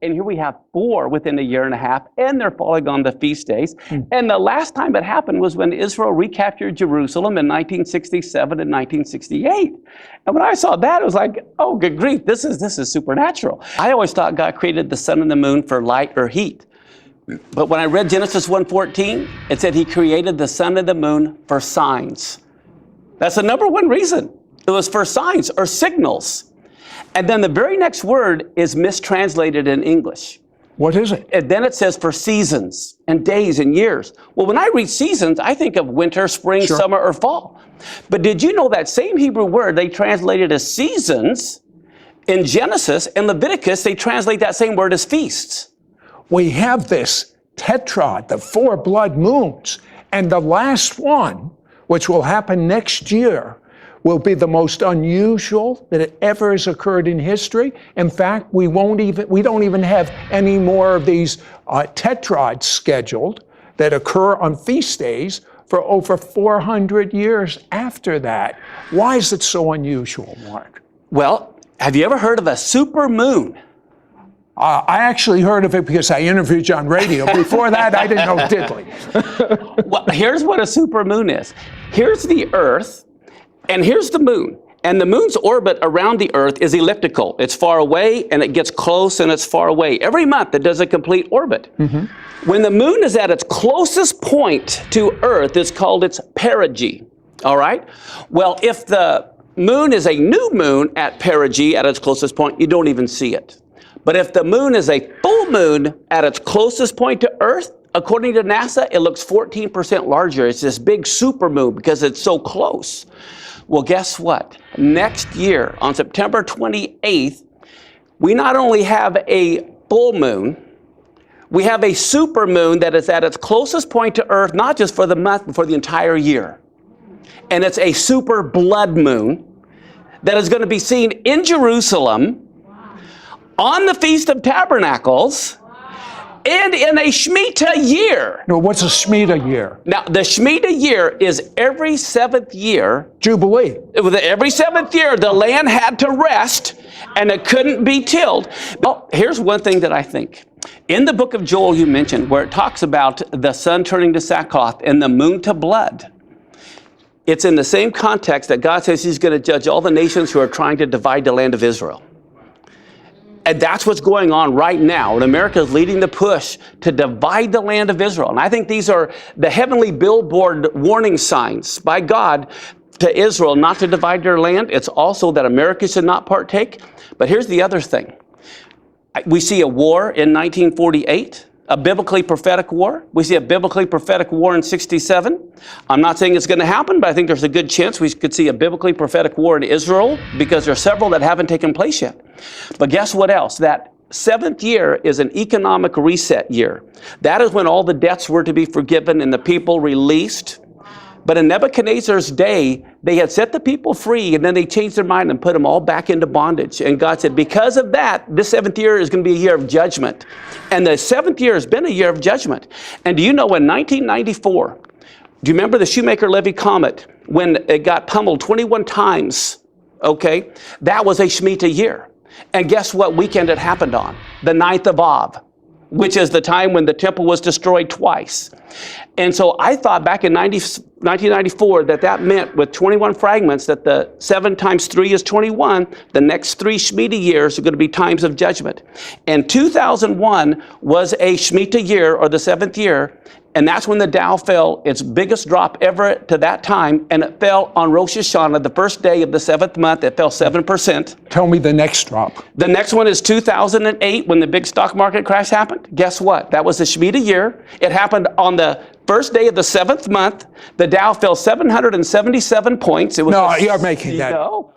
And here we have 4 within a year and a half, and they're falling on the feast days. And the last time it happened was when Israel recaptured Jerusalem in 1967 and 1968. And when I saw that, it was like, oh, good grief, this is supernatural. I always thought God created the sun and the moon for light or heat. But when I read Genesis 1:14, it said he created the sun and the moon for signs. That's the number one reason. It was for signs or signals. And then the very next word is mistranslated in English. What is it? And then it says for seasons and days and years. Well, when I read seasons, I think of winter, spring, Sure. summer, or fall. But did you know that same Hebrew word they translated as seasons in Genesis and Leviticus, they translate that same word as feasts? We have this tetrad, the 4 blood moons, and the last one, which will happen next year, will be the most unusual that ever has occurred in history. In fact, we don't even have any more of these tetrads scheduled that occur on feast days for over 400 years after that. Why is it so unusual, Mark? Well, have you ever heard of a super moon? I actually heard of it because I interviewed you on radio. Before that, I didn't know diddly. Well, here's what a super moon is. Here's the Earth, and here's the moon. And the moon's orbit around the Earth is elliptical. It's far away, and it gets close, and it's far away. Every month, it does a complete orbit. When the moon is at its closest point to Earth, it's called its perigee. All right? Well, if the moon is a new moon at perigee, at its closest point, you don't even see it. But if the moon is a full moon at its closest point to Earth, according to NASA, it looks 14% larger. It's this big supermoon because it's so close. Well, guess what? Next year, on September 28th, we not only have a full moon, we have a supermoon that is at its closest point to Earth, not just for the month, but for the entire year. And it's a super blood moon that is going to be seen in Jerusalem on the Feast of Tabernacles, and in a Shemitah year. No, what's a Shemitah year? Now, the Shemitah year is every 7th year. Jubilee. Every 7th year, the land had to rest, and it couldn't be tilled. Well, here's one thing that I think. In the book of Joel you mentioned, where it talks about the sun turning to sackcloth and the moon to blood, it's in the same context that God says he's going to judge all the nations who are trying to divide the land of Israel. And that's what's going on right now. And America is leading the push to divide the land of Israel. And I think these are the heavenly billboard warning signs by God to Israel not to divide their land. It's also that America should not partake. But here's the other thing. We see a war in 1948, a biblically prophetic war. We see a biblically prophetic war in 67. I'm not saying it's going to happen, but I think there's a good chance we could see a biblically prophetic war in Israel because there are several that haven't taken place yet. But guess what else? That 7th year is an economic reset year. That is when all the debts were to be forgiven and the people released. But in Nebuchadnezzar's day, they had set the people free, and then they changed their mind and put them all back into bondage. And God said, because of that, this 7th year is going to be a year of judgment. And the 7th year has been a year of judgment. And do you know in 1994, do you remember the Shoemaker-Levy comet when it got pummeled 21 times? Okay, that was a Shemitah year. And guess what weekend it happened on? The 9th of Av, which is the time when the temple was destroyed twice. And so I thought back in 1994 that meant with 21 fragments that the 7 times 3 is 21. The next 3 Shemitah years are going to be times of judgment. And 2001 was a Shemitah year, or the 7th year. And that's when the Dow fell its biggest drop ever to that time. And it fell on Rosh Hashanah, the first day of the 7th month. It fell 7%. Tell me the next drop. The next one is 2008 when the big stock market crash happened. Guess what? That was the Shemitah year. It happened on the first day of the 7th month. The Dow fell 777 points. It was No, you're making that. No.